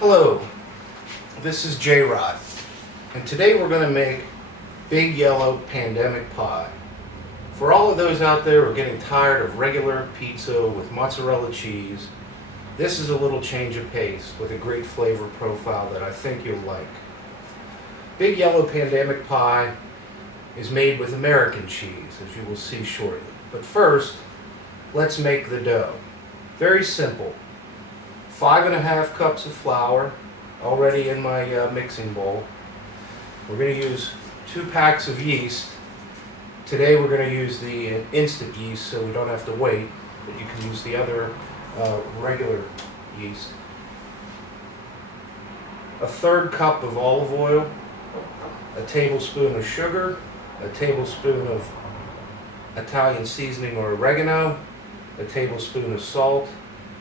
Hello, this is JROD, and today we're going to make big yellow pandemic pie. For all of those out there who are getting tired of regular pizza with mozzarella cheese, this is a little change of pace with a great flavor profile that I think you'll like. Big yellow pandemic pie is made with American cheese, as you will see shortly. But first, let's make the dough. Very simple. 5½ cups of flour, already in my mixing bowl. We're going to use 2 packs of yeast. Today we're going to use the instant yeast so we don't have to wait, but you can use the other regular yeast. 1/3 cup of olive oil, a tablespoon of sugar, a tablespoon of Italian seasoning or oregano, a tablespoon of salt,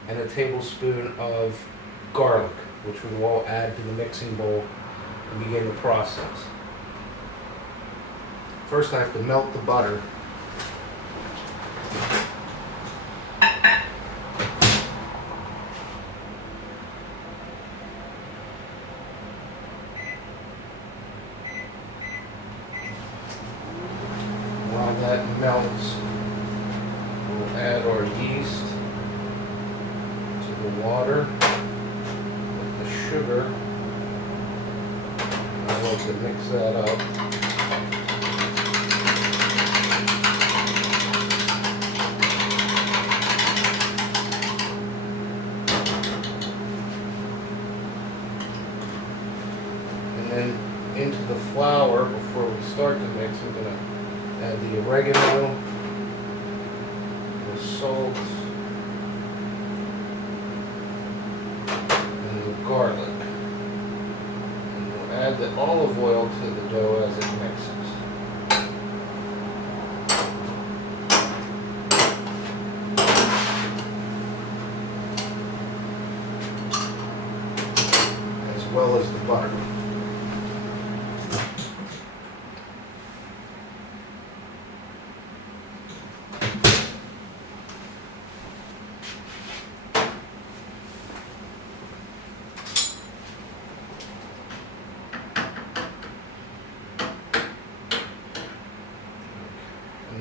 and a tablespoon of garlic, which we will all add to the mixing bowl and begin the process. First I have to melt the butter. While that melts, we'll add our yeast, the water, the sugar. I like to mix that up. And then into the flour, before we start the mix, I'm going to add the oregano, the salt, garlic, and we'll add the olive oil to the dough as it mixes. As well as the butter.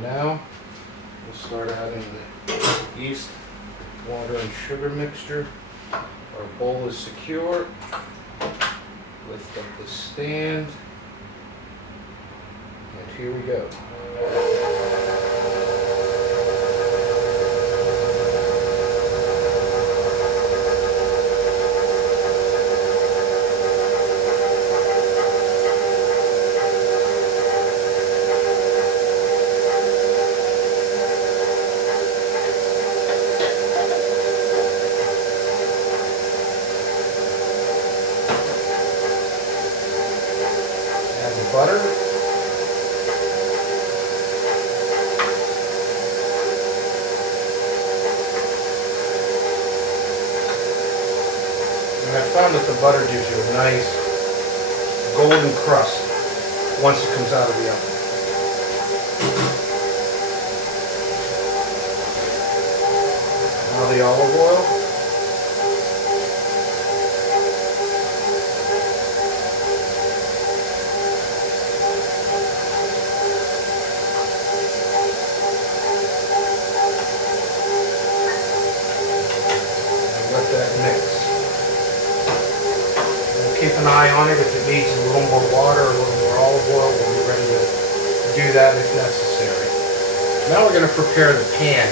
Now we'll start adding the yeast, water, and sugar mixture. Our bowl is secure. Lift up the stand, and here we go. Butter. And I found that the butter gives you a nice golden crust once it comes out of the oven. Now the olive oil. That mix. We'll keep an eye on it. If it needs a little more water or a little more olive oil, we'll be ready to do that if necessary. Now we're going to prepare the pan.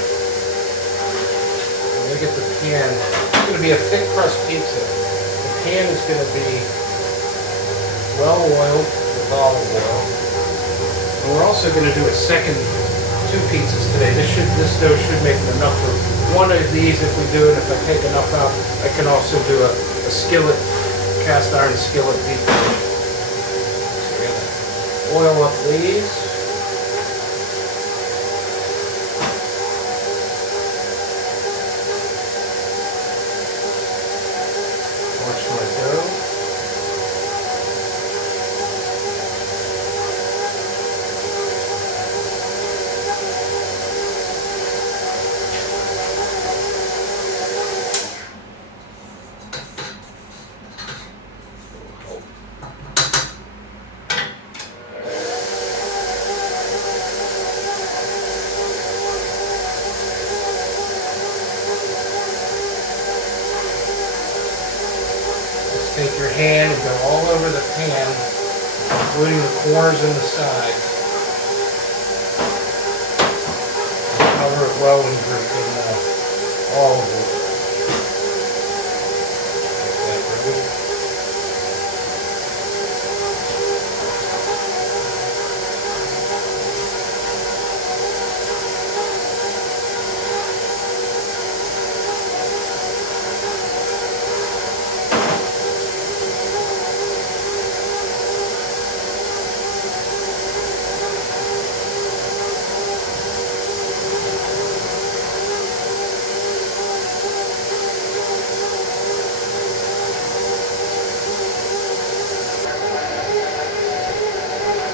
When we get the pan, it's going to be a thick crust pizza. The pan is going to be well oiled with olive oil. And we're also going to do a second 2 pizzas today. This dough should make enough for one of these if we do it. If I take enough out, I can also do a skillet, cast iron skillet pizza. So we're gonna oil up these. Watch my dough. Take your hand and go all over the pan, including the corners and the sides. And cover it well in olive oil. Get that ready.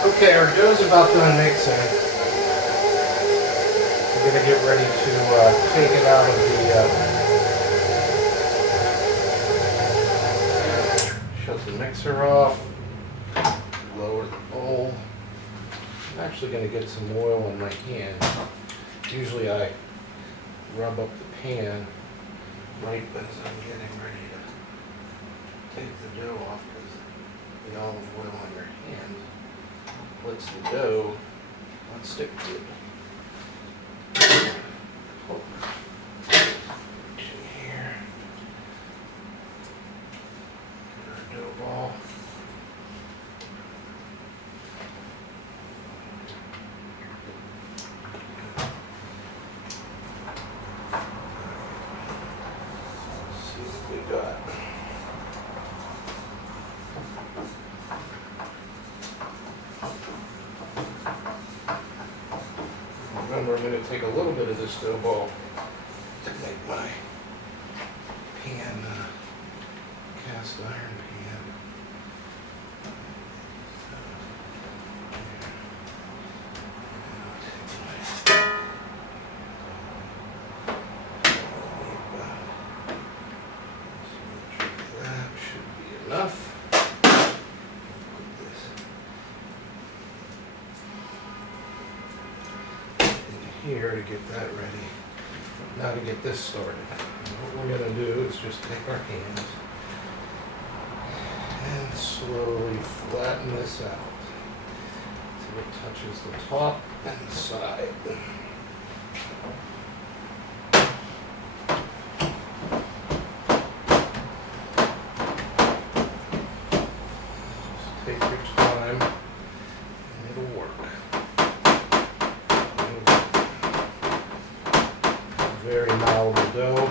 Okay, our dough's about done mixing. We're going to get ready to take it out of the, shut the mixer off, lower the bowl. I'm actually going to get some oil in my hand. Usually I rub up the pan right as I'm getting ready to take the dough off, because the olive oil on your hand lets the dough not stick to it. Poke in here. Get our dough ball. Let's see what we got. Remember, I'm going to take a little bit of this dough ball to make my pan, cast iron pan. That should be enough. Here to get that ready. Now to get this started. And what we're going to do is just take our hands and slowly flatten this out until it touches the top and the side. Just take your time and it'll work. Very malleable dough.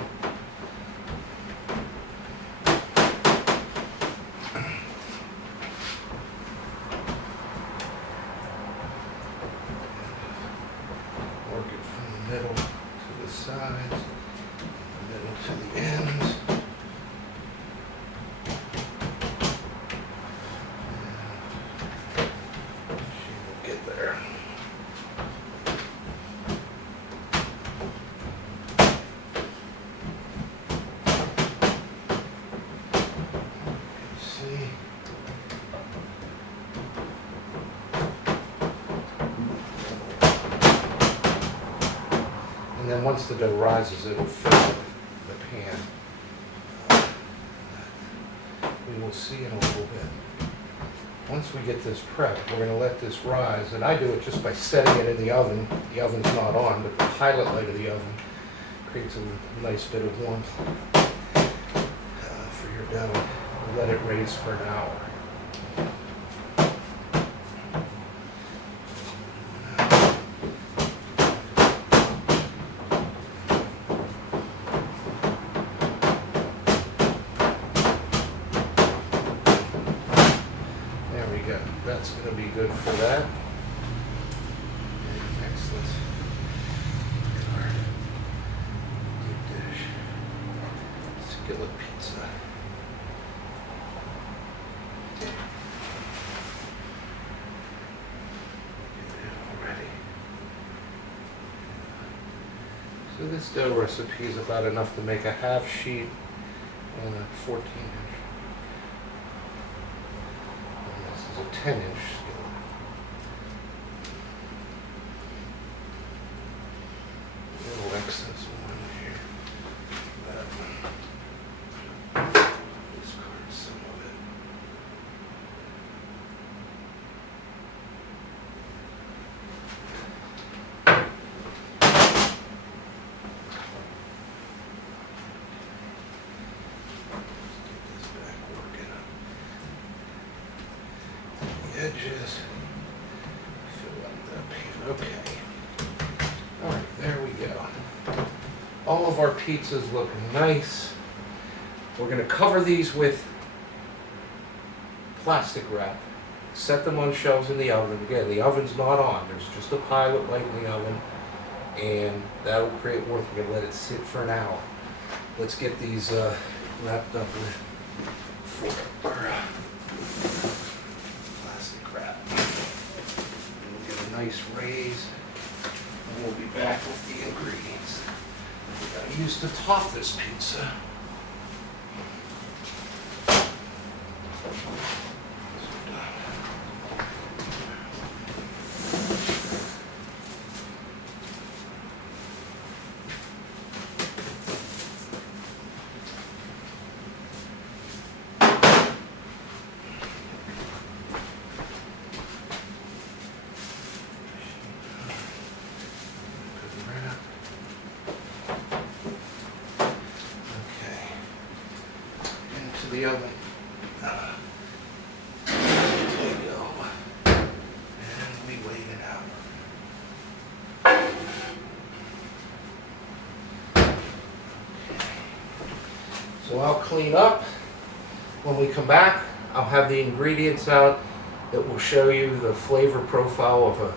Work it from the middle to the sides, the middle to the ends. And she will get there. And then once the dough rises, it'll fill the pan. We will see in a little bit. Once we get this prepped, we're going to let this rise. And I do it just by setting it in the oven. The oven's not on, but the pilot light of the oven creates a nice bit of warmth for your dough. Let it raise for an hour. That's going to be good for that. And next, let's get our deep dish skillet pizza. Get it all ready. So this dough recipe is about enough to make a half sheet on a 14-inch. A 10-inch skillet. A little excess one here. Discard some of edges. Fill up that paint. Okay. All right, there we go. All of our pizzas looking nice. We're going to cover these with plastic wrap. Set them on shelves in the oven. Again, the oven's not on. There's just a pilot light in the oven, and that'll create warmth. We're going to let it sit for an hour. Let's get these wrapped up with plastic wrap. And we'll get a nice raise, and we'll be back with the ingredients we're going to use to top this pizza. The oven. There we go. And we wait it out. So I'll clean up. When we come back, I'll have the ingredients out that will show you the flavor profile of a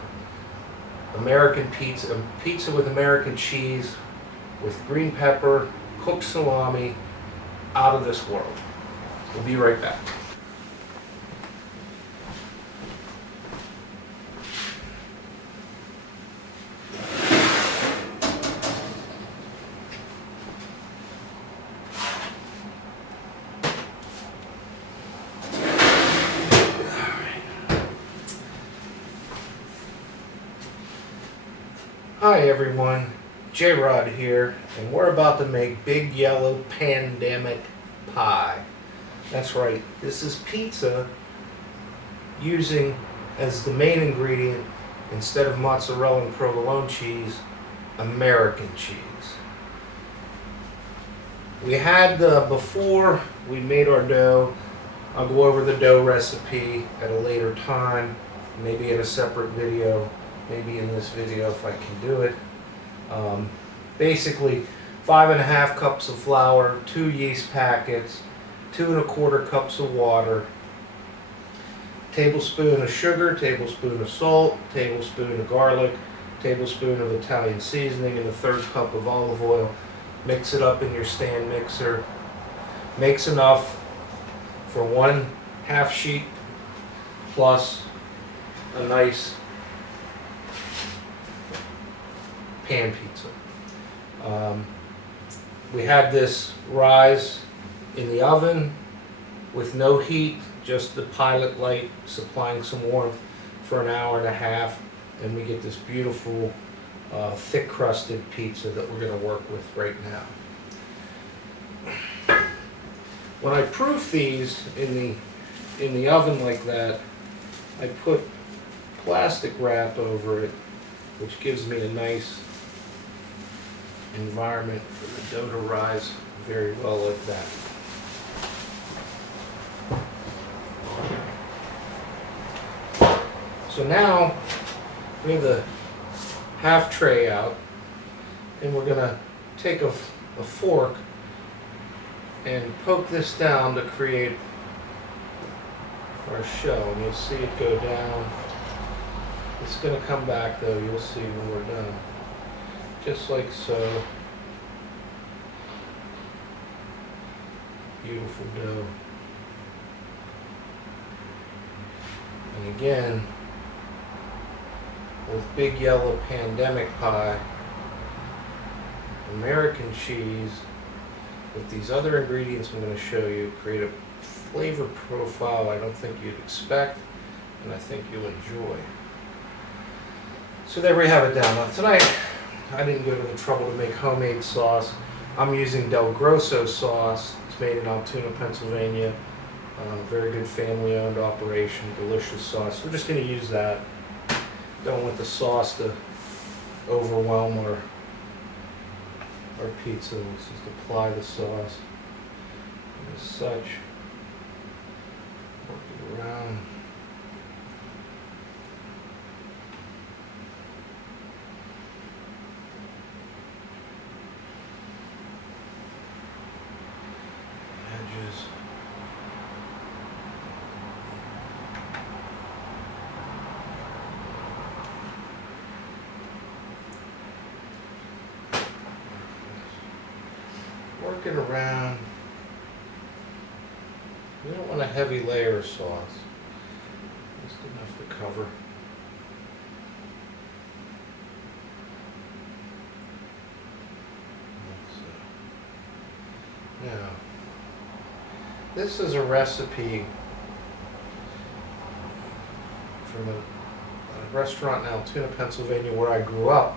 American pizza, a pizza with American cheese, with green pepper, cooked salami, out of this world. We'll be right back. Hi everyone, JROD here, and we're about to make big yellow pandemic pie. That's right, this is pizza using as the main ingredient, instead of mozzarella and provolone cheese, American cheese. We had before we made our dough. I'll go over the dough recipe at a later time, maybe in a separate video, maybe in this video if I can do it. Basically 5½ cups of flour, 2 yeast packets, 2 1/4 cups of water, tablespoon of sugar, tablespoon of salt, tablespoon of garlic, tablespoon of Italian seasoning, and a 1/3 cup of olive oil. Mix it up in your stand mixer. Makes enough for 1/2 sheet plus a nice pan pizza. We had this rise in the oven with no heat, just the pilot light supplying some warmth for 1.5 hours, and we get this beautiful thick crusted pizza that we're going to work with right now. When I proof these in the oven like that, I put plastic wrap over it, which gives me a nice environment for the dough to rise very well like that. So now we have the half tray out, and we're going to take a fork and poke this down to create our shell, and you'll see it go down. It's going to come back though, you'll see when we're done. Just like so. Beautiful dough. And again, with big yellow pandemic pie, American cheese, with these other ingredients I'm going to show you, create a flavor profile I don't think you'd expect, and I think you'll enjoy. So there we have it down. Now tonight, I didn't go to the trouble to make homemade sauce. I'm using Del Grosso sauce. It's made in Altoona, Pennsylvania. Very good family-owned operation, delicious sauce. We're just going to use that. Don't want the sauce to overwhelm our pizza. Let's just apply the sauce as such. Work it around. work it around. You don't want a heavy layer of sauce. Just enough to cover. Now, this is a recipe from a restaurant in Altoona, Pennsylvania, where I grew up.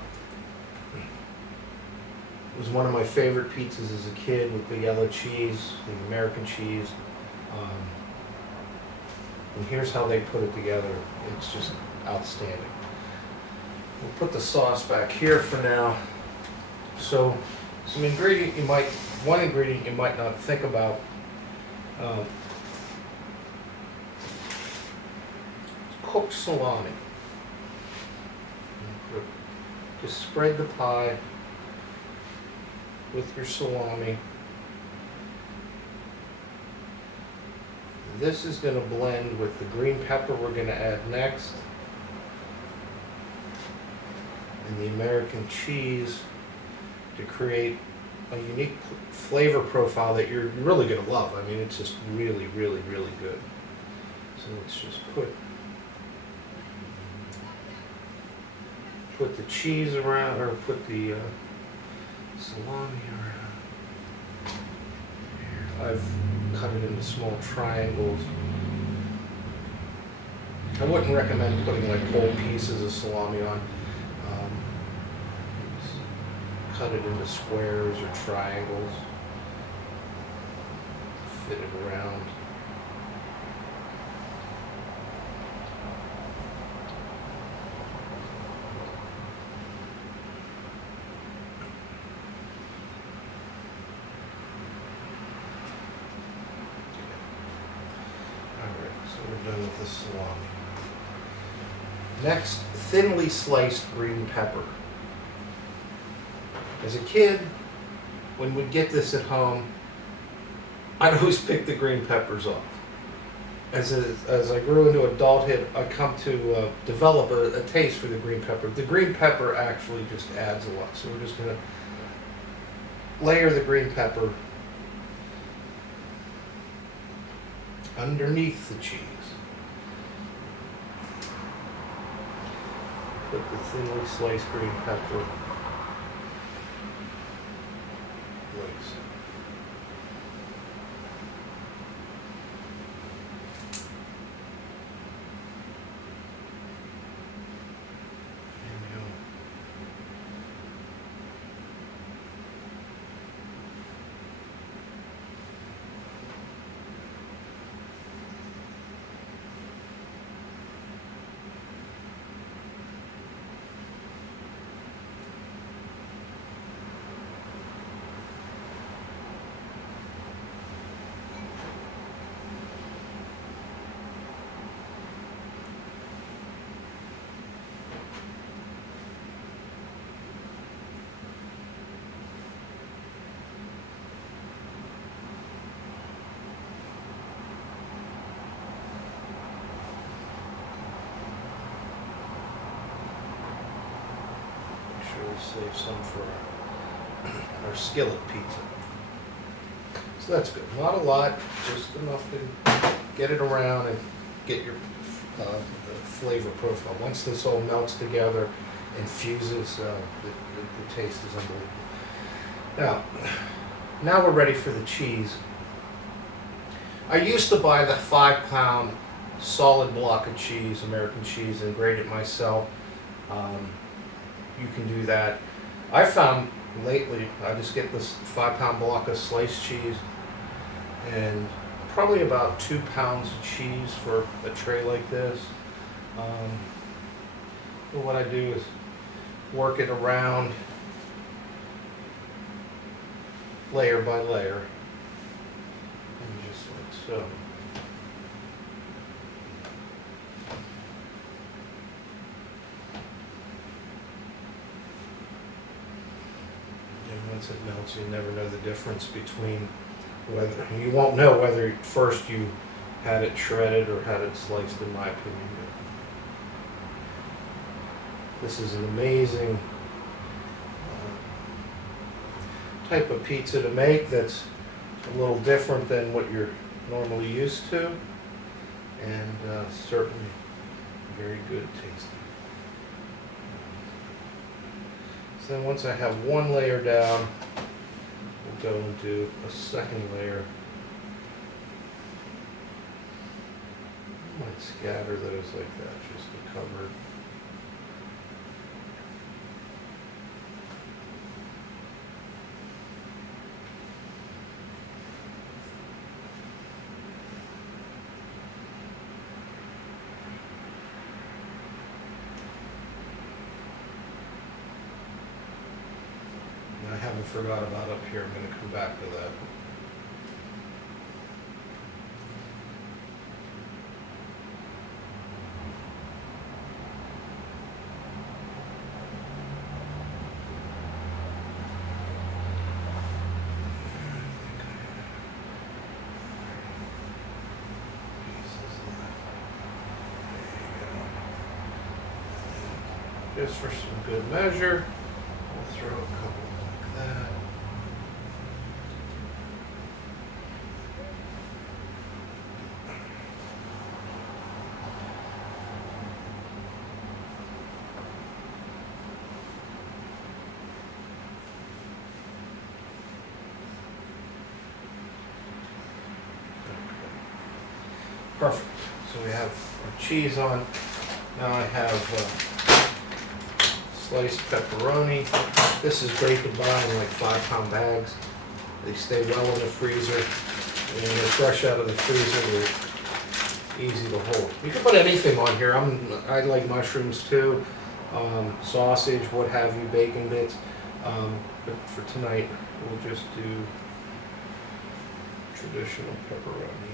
It was one of my favorite pizzas as a kid with the yellow cheese, the American cheese. And here's how they put it together. It's just outstanding. We'll put the sauce back here for now. So, one ingredient you might not think about. Cooked salami. Just spread the pie with your salami. This is going to blend with the green pepper we're going to add next, and the American cheese to create a unique flavor profile that you're really going to love. I mean, it's just really, really, really good. So let's just put the cheese around, or put the salami around. I've cut it into small triangles. I wouldn't recommend putting like whole pieces of salami on. Cut it into squares or triangles. Fit it around. We're done with the salami. Next, thinly sliced green pepper. As a kid, when we'd get this at home, I'd always pick the green peppers off. As I grew into adulthood, I come to develop a taste for the green pepper. The green pepper actually just adds a lot. So we're just going to layer the green pepper underneath the cheese. Put the thinly sliced green pepper like so. There we go. Save some for our skillet pizza. So that's good. Not a lot, just enough to get it around and get your flavor profile. Once this all melts together and fuses, the taste is unbelievable. Now we're ready for the cheese. I used to buy the 5-pound solid block of cheese, American cheese, and grate it myself. You can do that. I found lately, I just get this 5-pound block of sliced cheese and probably about 2 pounds of cheese for a tray like this. What I do is work it around layer by layer, and just like so. Once it melts, you never know the difference between whether, you won't know whether first you had it shredded or had it sliced, in my opinion. This is an amazing type of pizza to make that's a little different than what you're normally used to, and certainly very good tasting. So then once I have one layer down, we'll go and do a second layer. I might scatter those like that just to cover. And I haven't forgot about up here. I'm going to come back to that. Just for some good measure, we'll throw a couple like that. Perfect. So we have our cheese on. Now I have sliced pepperoni. This is great to buy in like 5-pound bags. They stay well in the freezer, and when they're fresh out of the freezer, they're easy to hold. You can put anything on here. I like mushrooms too, sausage, what have you, bacon bits. But for tonight, we'll just do traditional pepperoni.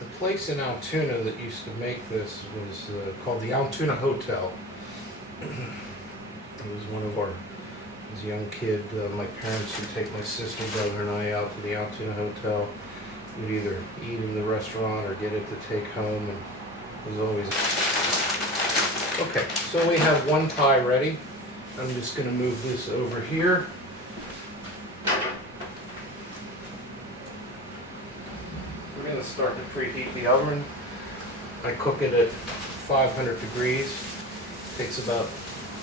The place in Altoona that used to make this was called the Altoona Hotel. It was one of our, as a young kid, my parents would take my sister, brother, and I out to the Altoona Hotel. We'd either eat in the restaurant or get it to take home, and it was always... Okay, so we have one pie ready. I'm just going to move this over here. We're going to start to preheat the oven. I cook it at 500 degrees. It takes about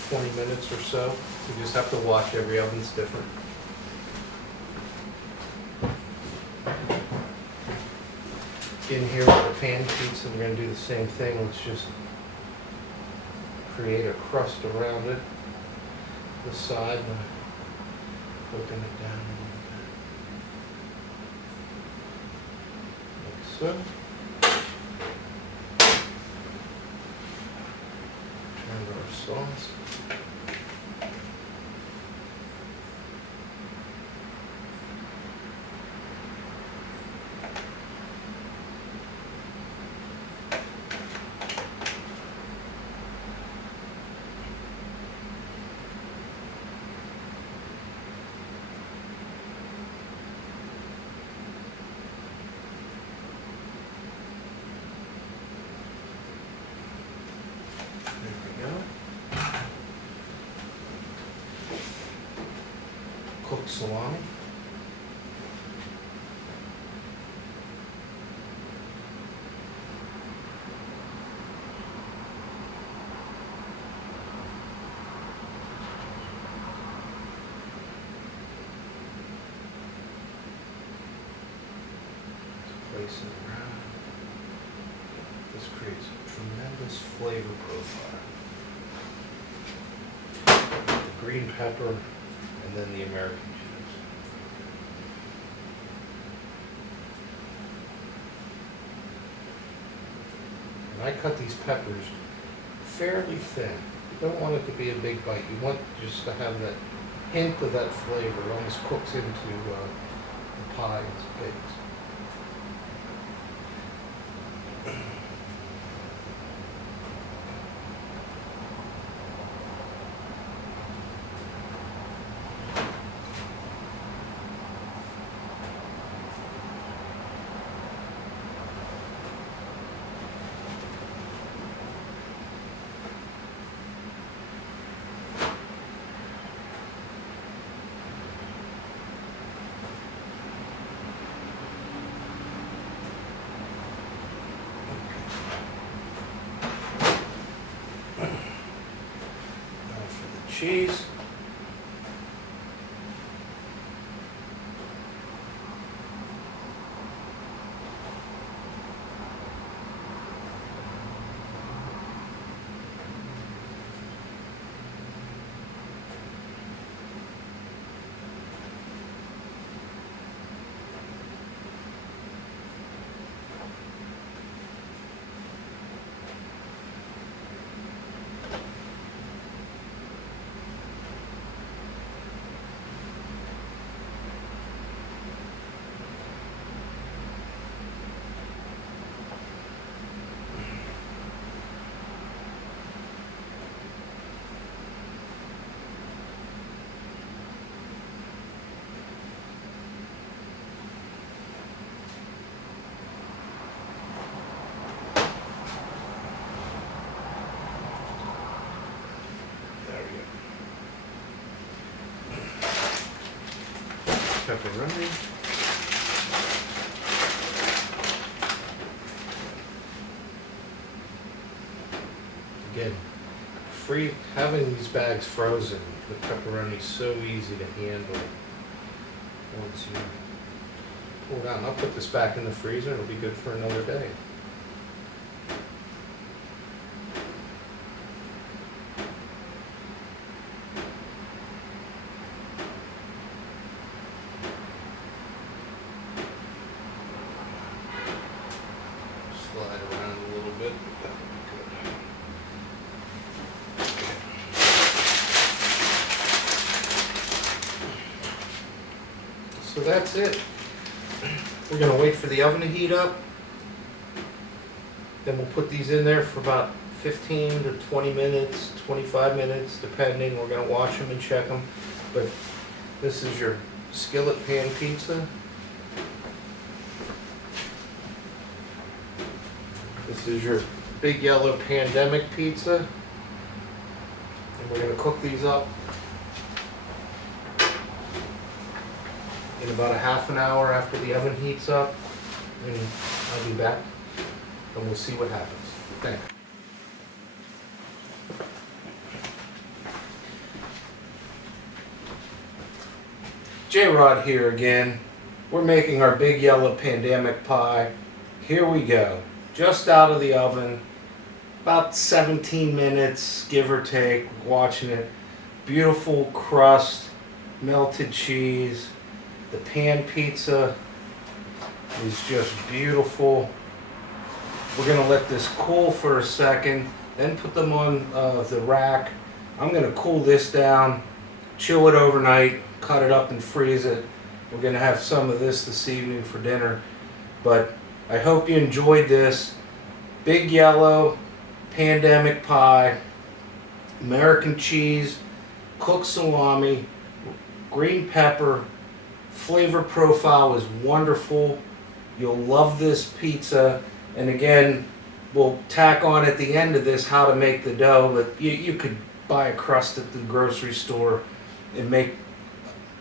20 minutes or so. You just have to watch, every oven's different. In here with the pan pizza, we're going to do the same thing. Let's just create a crust around it, the side, and open it down a little bit, like so. Turn to our sauce. Cooked salami. Place it around. This creates a tremendous flavor profile. The green pepper, and then the American cheese. And I cut these peppers fairly thin. You don't want it to be a big bite. You want just to have that hint of that flavor. It almost cooks into the pie as it bakes. cheese. Pepperoni. Again, having these bags frozen with pepperoni is so easy to handle once you pull it out. And I'll put this back in the freezer. It'll be good for another day. Slide around a little bit, but that'll be good. So that's it. We're going to wait for the oven to heat up. Then we'll put these in there for about 15 to 20 minutes, 25 minutes, depending. We're going to wash them and check them. But this is your skillet pan pizza. This is your big yellow pandemic pizza. And we're going to cook these up in about a half an hour after the oven heats up. And I'll be back and we'll see what happens. Thanks. JROD here again. We're making our big yellow pandemic pie. Here we go. Just out of the oven, about 17 minutes, give or take, watching it. Beautiful crust, melted cheese. The pan pizza is just beautiful. We're gonna let this cool for a second, then put them on the rack. I'm gonna cool this down, chill it overnight, cut it up and freeze it. We're gonna have some of this evening for dinner. But I hope you enjoyed this. Big yellow pandemic pie, American cheese, cooked salami, green pepper. Flavor profile is wonderful. You'll love this pizza. And again, we'll tack on at the end of this how to make the dough, but you could buy a crust at the grocery store and make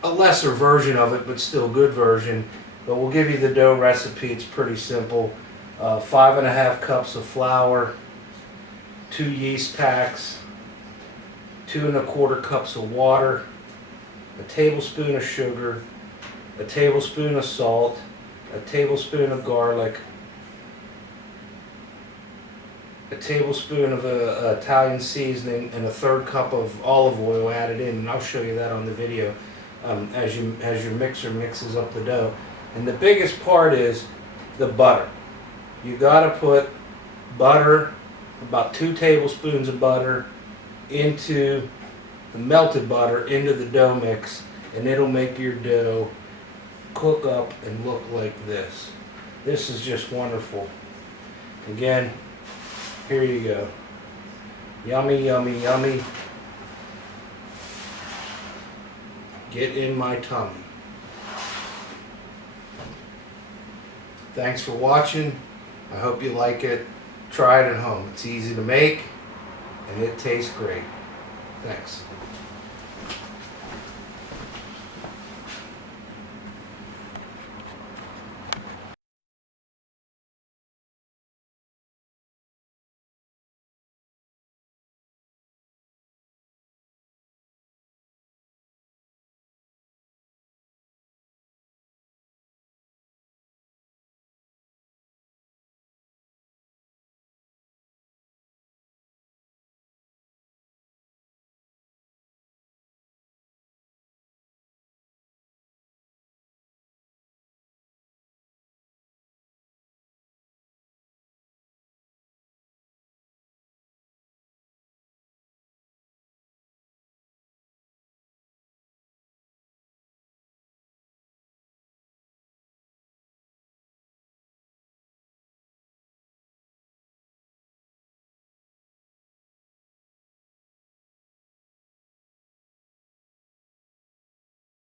a lesser version of it, but still good version. But we'll give you the dough recipe. It's pretty simple. 5½ cups of flour, 2 yeast packs, 2¼ cups of water, a tablespoon of sugar, a tablespoon of salt, a tablespoon of garlic, a tablespoon of Italian seasoning, and a 1/3 cup of olive oil added in. And I'll show you that on the video as your mixer mixes up the dough. And the biggest part is the butter. You gotta put butter, about 2 tablespoons of butter, into the melted butter into the dough mix, and it'll make your dough cook up and look like this. This is just wonderful. Again, here you go. Yummy, yummy, yummy. Get in my tummy. Thanks for watching. I hope you like it. Try it at home. It's easy to make and it tastes great. Thanks.